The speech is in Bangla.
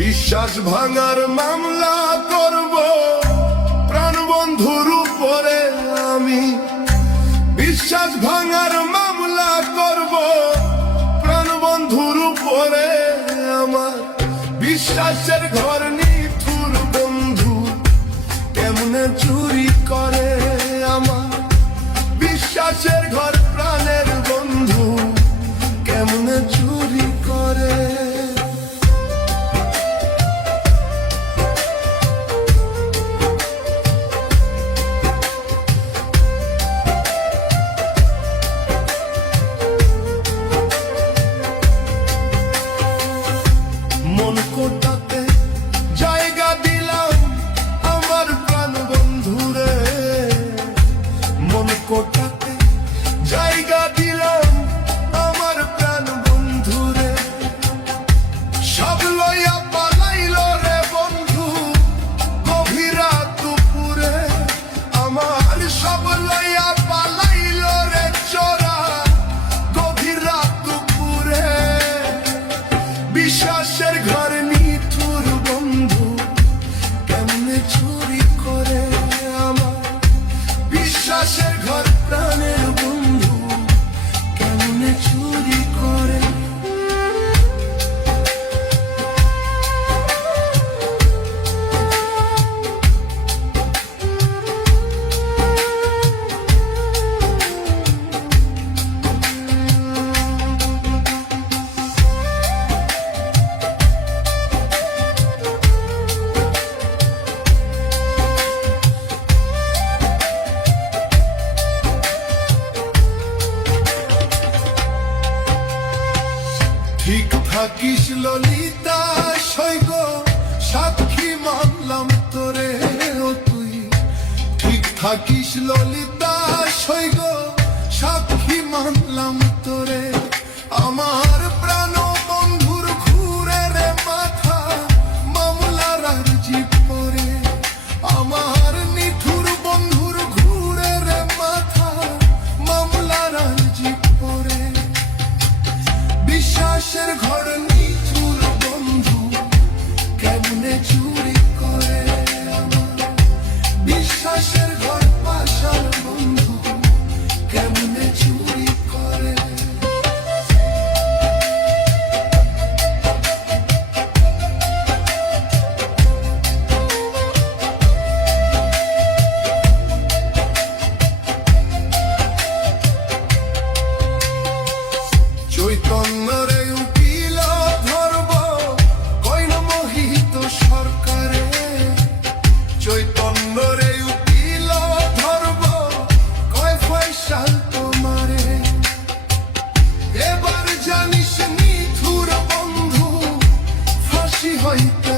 বিশ্বাস ভাঙার মামলা করব প্রাণবন্ধুর উপরে আমি। বিশ্বাস ভাঙার মামলা করব প্রাণবন্ধুর উপরে আমার। বিশ্বাসের ঘর নিঠুর বন্ধু কেমনে চুরি করে আমার। বিশ্বাসের ঘর প্রাণের বন্ধু কেমনে চুরি করে। মন কোটাতে জায়গা দিলাম আমার প্রাণ বন্ধুরে। মন কোটাতে জায়গা দিলাম আমার প্রাণ বন্ধুরে। সব লইয়া পালাইল রে বন্ধু গভীর রাত দুপুরে আমার। সব লইয়া পালাইল রে চোরা গভীর রাত দুপুরে। বিশ্বাসের ঘর নিঠুর বন্ধু কেমনে চুরি করে আমার। বিশ্বাসের ঘর প্রাণের বন্ধু কেমনে চুরি করে। ঠিক থাকিস ললিতা সৈগ সাক্ষী মানলাম তোরে ও তুই। ঠিক থাকিস ললিতা সৈগ সাক্ষী মানলাম তোরে। আমার প্রাণ বন্ধুর ঘুরে রে মাথা মামলার আর্জি পরে। আমার নিঠুর বন্ধুর ঘুরে রে মাথা মামলার আর্জি পরে। বিশ্বাসের ঘর নিঠুর বন্ধু কেমনে চুরি করে আমার। বিশ্বাসের ঘর পাশার বন্ধু কেমনে চুরি করে। চৈতন্যরে উকিল ধরব কইন মোহিত সরকারে। চৈতন্যরে উকিল ধরব কয় ফয়সাল তোমারে। এবার জানিস নিঠুর বন্ধু ফাঁসি হইতে